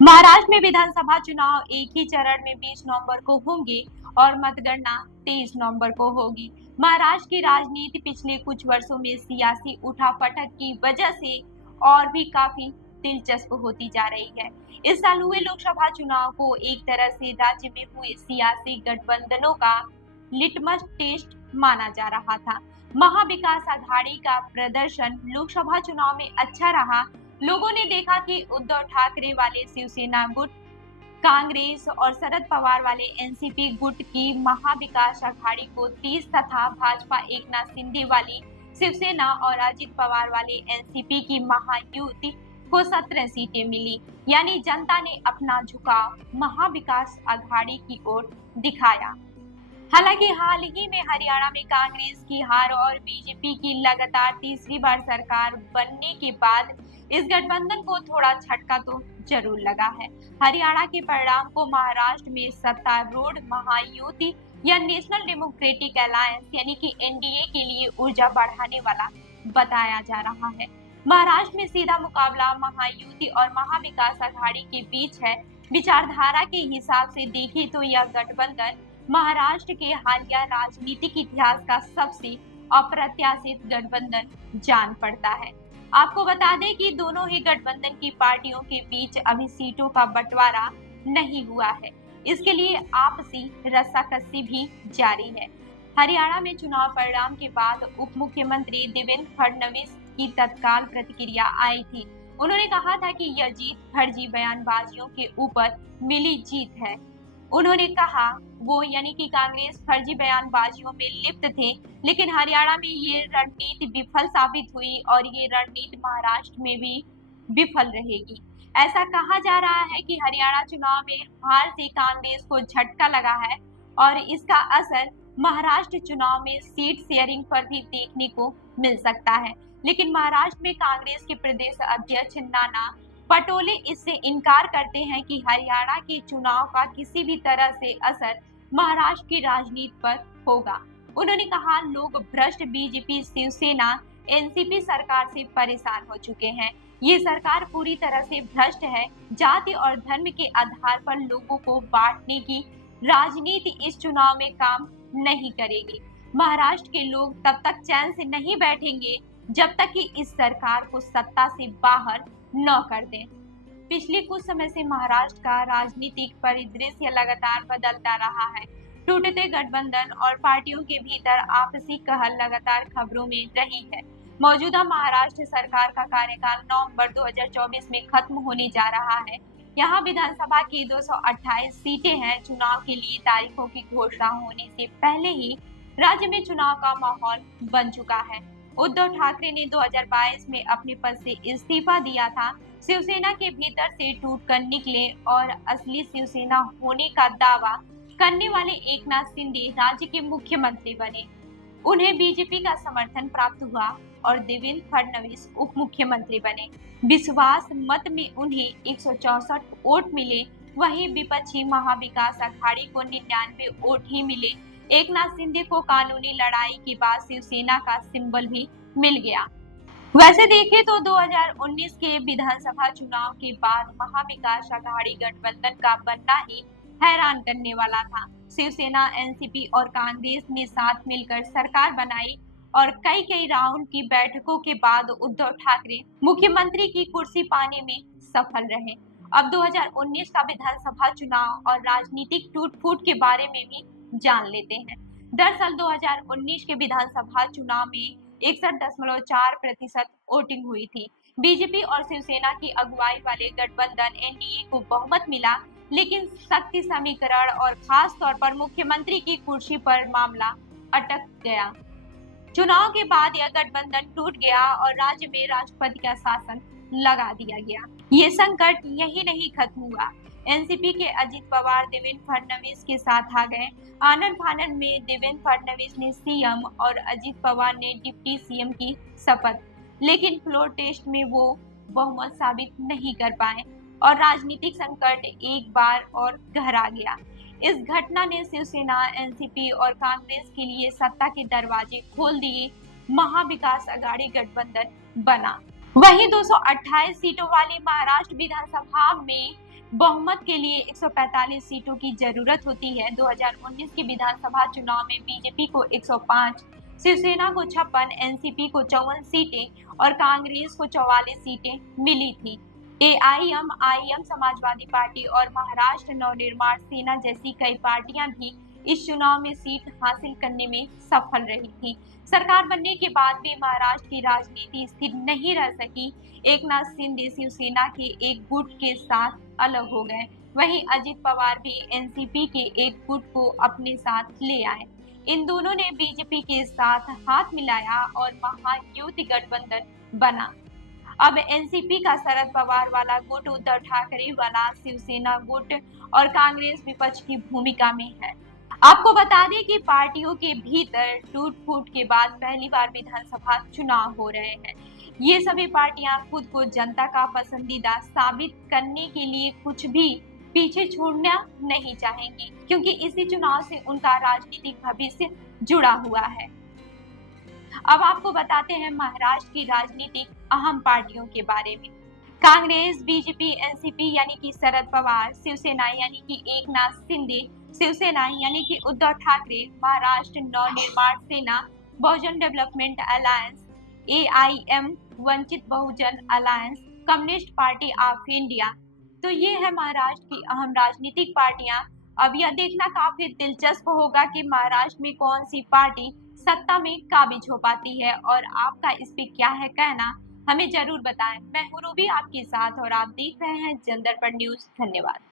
महाराष्ट्र में विधानसभा चुनाव एक ही चरण में 20 नवंबर को होंगे और मतगणना 23 नवंबर को होगी। महाराष्ट्र की राजनीति पिछले कुछ वर्षों में सियासी उठापटक की वजह से और भी काफी दिलचस्प होती जा रही है। इस साल हुए लोकसभा चुनाव को एक तरह से राज्य में हुए सियासी गठबंधनों का लिटमस टेस्ट माना जा रहा था। महाविकास आघाड़ी का प्रदर्शन लोकसभा चुनाव में अच्छा रहा। लोगों ने देखा कि उद्धव ठाकरे वाले शिवसेना गुट, कांग्रेस और शरद पवार वाले एनसीपी गुट की महाविकास आघाड़ी को 30 तथा भाजपा एकनाथ शिंदे वाली शिवसेना और अजित पवार वाले एनसीपी की महायुति को 17 सीटें मिली। यानी जनता ने अपना झुकाव महाविकास आघाड़ी की ओर दिखाया। हालांकि हाल ही में हरियाणा में कांग्रेस की हार और बीजेपी की लगातार तीसरी बार सरकार बनने के बाद इस गठबंधन को थोड़ा झटका तो जरूर लगा है। हरियाणा के परिणाम को महाराष्ट्र में सत्तारूढ़ महायुति या नेशनल डेमोक्रेटिक अलायंस यानी कि एनडीए के लिए ऊर्जा बढ़ाने वाला बताया जा रहा है। महाराष्ट्र में सीधा मुकाबला महायुति और महाविकास आघाड़ी के बीच है। विचारधारा के हिसाब से देखें तो यह गठबंधन महाराष्ट्र के हालिया राजनीतिक इतिहास का सबसे अप्रत्याशित गठबंधन जान पड़ता है। आपको बता दें कि दोनों ही गठबंधन की पार्टियों के बीच अभी सीटों का बंटवारा नहीं हुआ है। इसके लिए आपसी रस्साकसी भी जारी है। हरियाणा में चुनाव परिणाम के बाद उप मुख्यमंत्री देवेंद्र फडणवीस की तत्काल प्रतिक्रिया आई थी। उन्होंने कहा था कि यह जीत फर्जी बयानबाजियों के ऊपर मिली जीत है। उन्होंने कहा वो यानी कि कांग्रेस फर्जी बयानबाजियों में लिप्त थे, लेकिन हरियाणा में ये रणनीति विफल साबित हुई और ये रणनीति महाराष्ट्र में भी विफल रहेगी। ऐसा कहा जा रहा है कि हरियाणा चुनाव में हार से कांग्रेस को झटका लगा है और इसका असर महाराष्ट्र चुनाव में सीट शेयरिंग पर भी देखने को मिल सकता है। लेकिन महाराष्ट्र में कांग्रेस के प्रदेश अध्यक्ष नाना पटोले इससे इनकार करते हैं कि हरियाणा के चुनाव का किसी भी तरह से असर महाराष्ट्र की राजनीति पर होगा। उन्होंने कहा, लोग भ्रष्ट बीजेपी शिवसेना एनसीपी सरकार से परेशान हो चुके हैं। ये सरकार पूरी तरह से भ्रष्ट है। जाति और धर्म के आधार पर लोगों को बांटने की राजनीति इस चुनाव में काम नहीं करेगी। महाराष्ट्र के लोग तब तक चैन से नहीं बैठेंगे जब तक कि इस सरकार को सत्ता से बाहर न कर दें। पिछले कुछ समय से महाराष्ट्र का राजनीतिक परिदृश्य लगातार बदलता रहा है। टूटते गठबंधन और पार्टियों के भीतर आपसी कहल लगातार खबरों में रही है। मौजूदा महाराष्ट्र सरकार का कार्यकाल नवंबर 2024 में खत्म होने जा रहा है। यहाँ विधानसभा की 228 सीटें हैं। चुनाव के लिए तारीखों की घोषणा होने से पहले ही राज्य में चुनाव का माहौल बन चुका है। उद्धव ठाकरे ने 2022 में अपने पद से इस्तीफा दिया था। शिवसेना के भीतर से टूटकर निकले और असली शिवसेना होने का दावा करने वाले एकनाथ शिंदे राज्य के मुख्यमंत्री बने। उन्हें बीजेपी का समर्थन प्राप्त हुआ और देवेंद्र फडणवीस उप मुख्यमंत्री बने। विश्वास मत में उन्हें 164 वोट मिले। वहीं विपक्षी महाविकास आघाड़ी को 99 वोट ही मिले। एकनाथ शिंदे को कानूनी लड़ाई के बाद शिवसेना का सिंबल भी मिल गया। वैसे देखें तो 2019 के विधानसभा चुनाव के बाद महाविकास आघाड़ी गठबंधन का बनना ही हैरान करने वाला था। शिवसेना, एनसीपी और कांग्रेस ने साथ मिलकर सरकार बनाई और कई राउंड की बैठकों के बाद उद्धव ठाकरे मुख्यमंत्री की कुर्सी पाने में सफल रहे। अब 2019 का विधानसभा चुनाव और राजनीतिक टूट-फूट के बारे में भी जान लेते हैं। दरअसल 2019 के विधानसभा चुनाव में 61.4% वोटिंग हुई थी। बीजेपी और शिवसेना की अगुवाई वाले गठबंधन एनडीए को बहुमत मिला, लेकिन शक्ति समीकरण और खास तौर पर मुख्यमंत्री की कुर्सी पर मामला अटक गया। चुनाव के बाद यह गठबंधन टूट गया और राज्य में राष्ट्रपति का शासन लगा दिया गया। ये संकट यही नहीं खत्म हुआ। एनसीपी के अजित पवार देवेंद्र फडणवीस के साथ आ गए। आनन फानन में देवेंद्र फडणवीस ने सीएम और अजित पवार ने डिप्टी सीएम की शपथ, लेकिन फ्लोर टेस्ट में वो बहुमत साबित नहीं कर पाए और राजनीतिक संकट एक बार और गहरा गया। इस घटना ने शिवसेना, एनसीपी और कांग्रेस के लिए सत्ता के दरवाजे खोल दिए। महाविकास आघाड़ी गठबंधन बना। वहीं 228 सीटों वाली महाराष्ट्र विधानसभा में बहुमत के लिए 145 सीटों की जरूरत होती है। 2019 के विधानसभा चुनाव में बीजेपी को 105, शिवसेना को 56, एनसीपी को 54 सीटें और कांग्रेस को 44 सीटें मिली थी। एआईएमआईएम, समाजवादी पार्टी और महाराष्ट्र नवनिर्माण सेना जैसी कई पार्टियां भी इस चुनाव में सीट हासिल करने में सफल रही थी। सरकार बनने के बाद भी महाराष्ट्र की राजनीति स्थिर नहीं रह सकी। एकनाथ शिंदे शिवसेना के एक गुट के साथ अलग हो गए, वहीं अजित पवार भी एनसीपी के एक गुट को अपने साथ ले आए। इन दोनों ने बीजेपी के साथ हाथ मिलाया और महायुति गठबंधन बना। अब एनसीपी का शरद पवार वाला गुट, उद्धव ठाकरे वाला शिवसेना गुट और कांग्रेस विपक्ष की भूमिका में है। आपको बता दें कि पार्टियों के भीतर टूट फूट के बाद पहली बार विधानसभा चुनाव हो रहे हैं। ये सभी पार्टियां खुद को जनता का पसंदीदा साबित करने के लिए कुछ भी पीछे छोड़ना नहीं चाहेंगी, क्योंकि इसी चुनाव से उनका राजनीतिक भविष्य जुड़ा हुआ है। अब आपको बताते हैं महाराष्ट्र की राजनीतिक अहम पार्टियों के बारे में। कांग्रेस, बीजेपी, एनसीपी यानी कि शरद पवार, शिवसेना यानी कि एकनाथ शिंदे, शिवसेना यानी कि उद्धव ठाकरे, महाराष्ट्र नवनिर्माण सेना, बहुजन development alliance, AIM, Vanchit Bahujan alliance, communist party of India. तो ये है महाराष्ट्र की अहम राजनीतिक पार्टियां। अब यह देखना काफी दिलचस्प होगा कि महाराष्ट्र में कौन सी पार्टी सत्ता में काबिज हो पाती है, और आपका इस पे क्या है कहना, हमें जरूर बताएं। मैं हूं रूबी आपके साथ और आप देख रहे हैं जनदर्पण न्यूज। धन्यवाद।